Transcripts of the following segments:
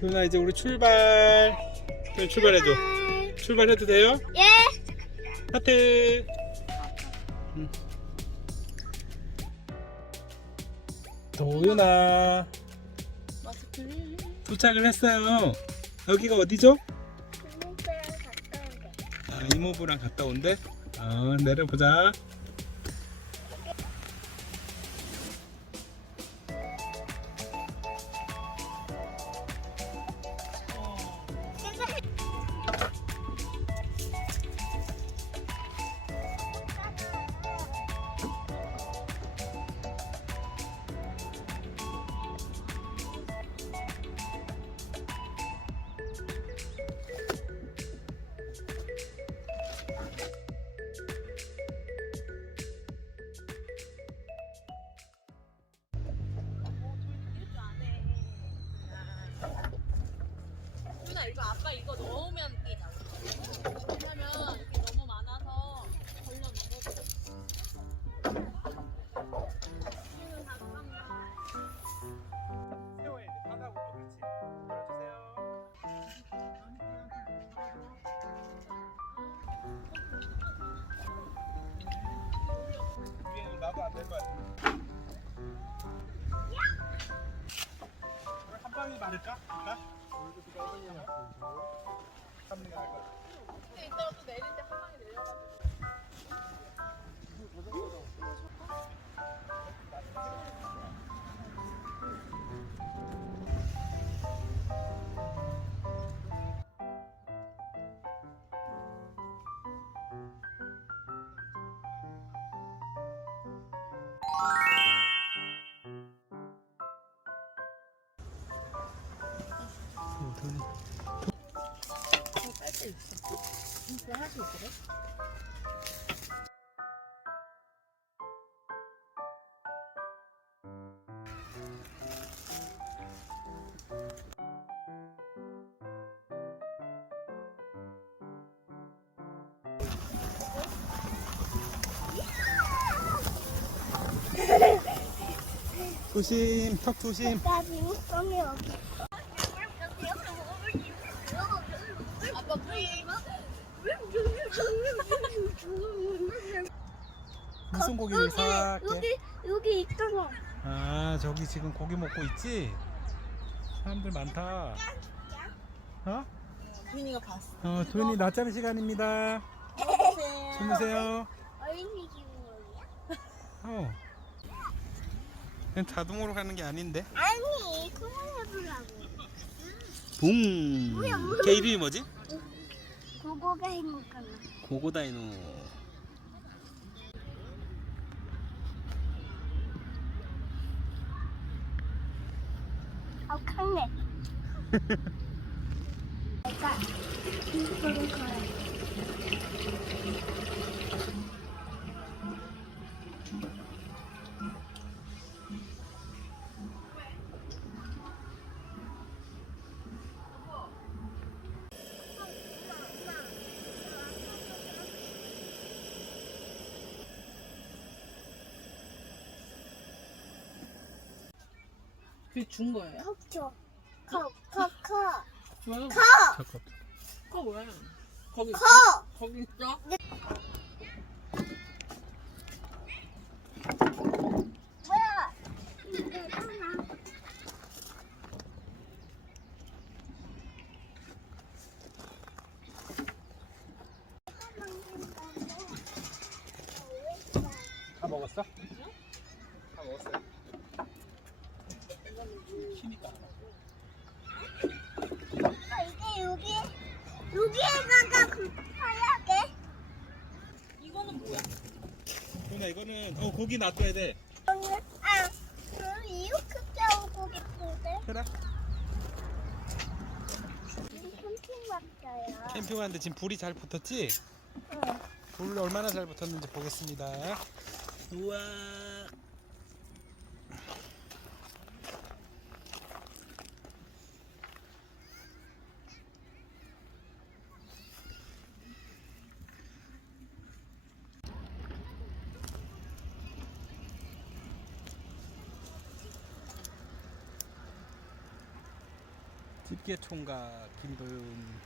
도윤아 이제 우리 출발. 출발해줘. 출발해도 돼요? 예. 하트. 도윤아 도착을 했어요. 여기가 어디죠? 이모부랑 갔다 온대. 아, 이모부랑 갔다 온대? 내려보자. 누나 이거 아빠 이거 넣으면 끼잖아. 왜냐면 이게 너무 많아서 걸려 넘어져. 세워야 돼. 바닥으로. 그렇지. 들어주세요. 위에는 나도 안 될 것 같아. 우리 한 방에 마를까? 근데 이따가 또 내릴 때 한 방에 내려가지고. 빨대 있어. 진짜 할수 있어? 조심, 턱 조심. 나 비밀성이 여기. 아빠 뿌이. 무슨 고기를 사갈게? 여기 있잖아. 아, 저기 지금 고기 먹고 있지? 사람들 많다. 어? 부인이가 봤어. 도윤이 낮잠 시간입니다. 주무세요. 어린이 기분이야? 그냥 자동으로 가는 게 아닌데. 아니, 그만해보라고. 붕. 걔 이름이 뭐지? 그거가 행복하나. 고고다이노. 강해. 내가 이거를 가야 그게 준 거예요? 컵, 컵. 뭐야? 잠깐. 그거 뭐야? 거기 있어? 컵! 거기 있어? 뭐야? 이게 하나. 다 먹었어? 다 먹었어요. 키니까. 이게 여기에다가 하얗게. 이거는 뭐야? 도윤아 이거는 고기 놔둬야 돼. 이렇게 짜오고 싶은데. 그래. 캠핑 왔어요. 캠핑 왔는데 지금 불이 잘 붙었지? 응. 불 얼마나 잘 붙었는지 보겠습니다. 우와. 함께 총각 김도윤.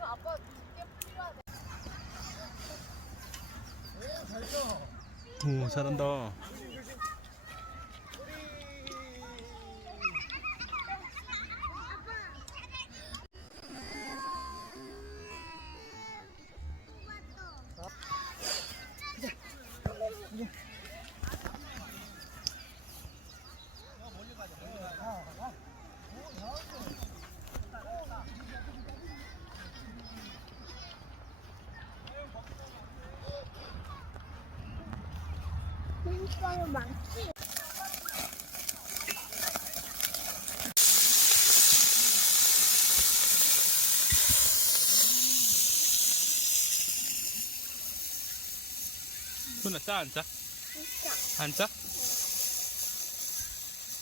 아빠 두개 필요하대. 오, 잘한다. 물방울 많지? 손에 싸 앉아. 진짜. 앉아.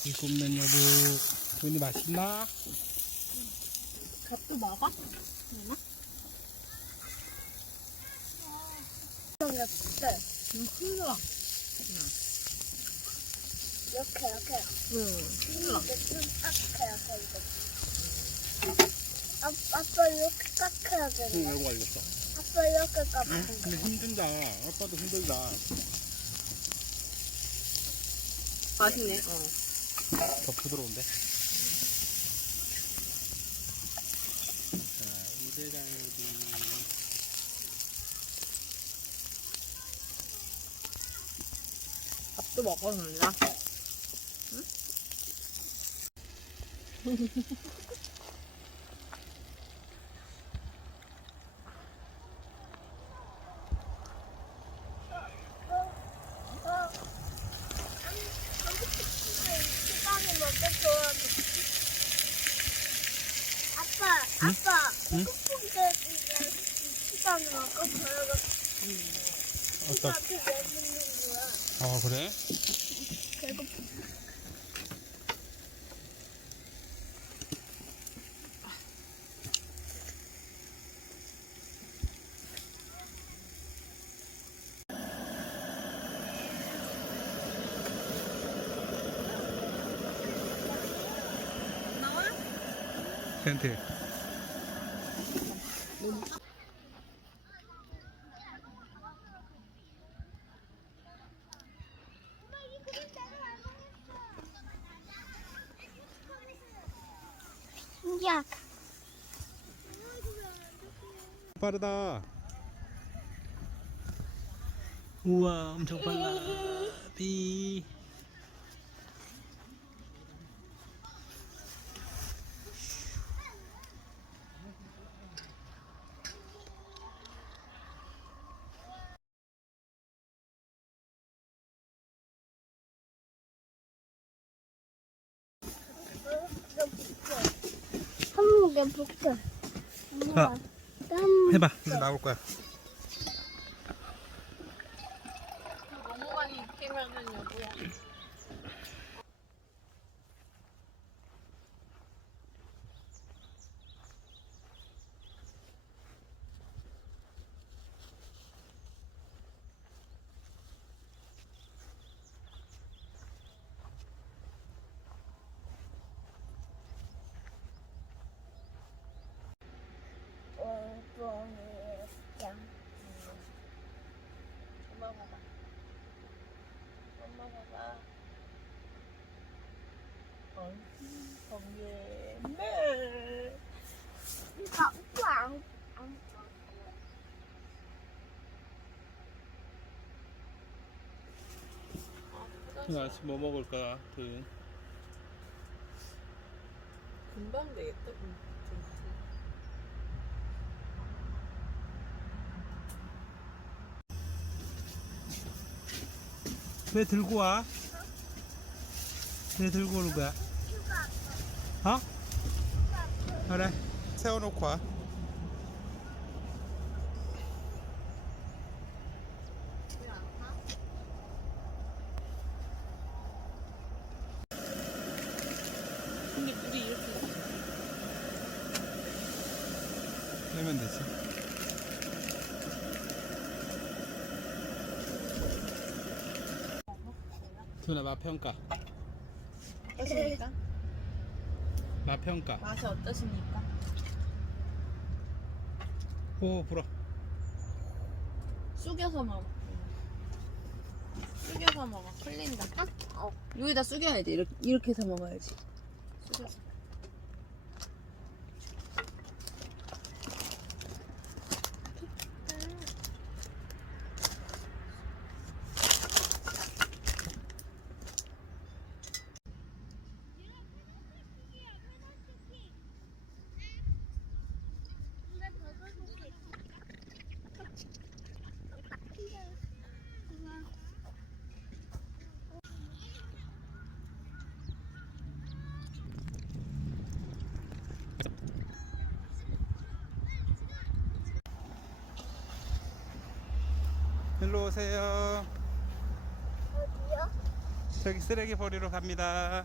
이 굽는 여보, 돈이 맛있나? 밥도 먹어? 이렇게 흘러. 이렇게 흘러. 아빠 이렇게 깎아야 되네. 여보가 이겼어. 아빠 이렇게 깎아. 근데 힘든다. 아빠도 힘들다. 맛있네. 더 부드러운데? 자, 우대장어디. 밥도 먹어, 누나. 시간이 먼저 좋아하고. 아빠, 응? 배고픈데 시간이 먹고 보여가 어떤? 시간이 내리는 거야. 아, 그래? 배고프. 텐트. 야, 빠르다. 우와, 엄청 빨라. 비. 한국에 복도. 자, 해봐. 이제 나올 거야. 너무 많이 익히면은 여보야. 엄마 봐봐. 엄마 봐봐. 네. 오늘 아침 뭐 먹을까, 도윤? 금방 되겠다. 왜 들고 와? 왜 들고 오는 거야? 어? 그래. 세워놓고 와. 근데 물이 이렇게 빼면 되지. 두나 맛 평가. 어떠십니까? 맛 평가. 맛이 어떠십니까? 오 불어. 숙여서 먹어. 숙여서 먹어. 풀린다. 여기다 숙여야지. 이렇게 해서 먹어야지. 숙여서. 일로 오세요. 어디요? 저기 쓰레기 버리러 갑니다.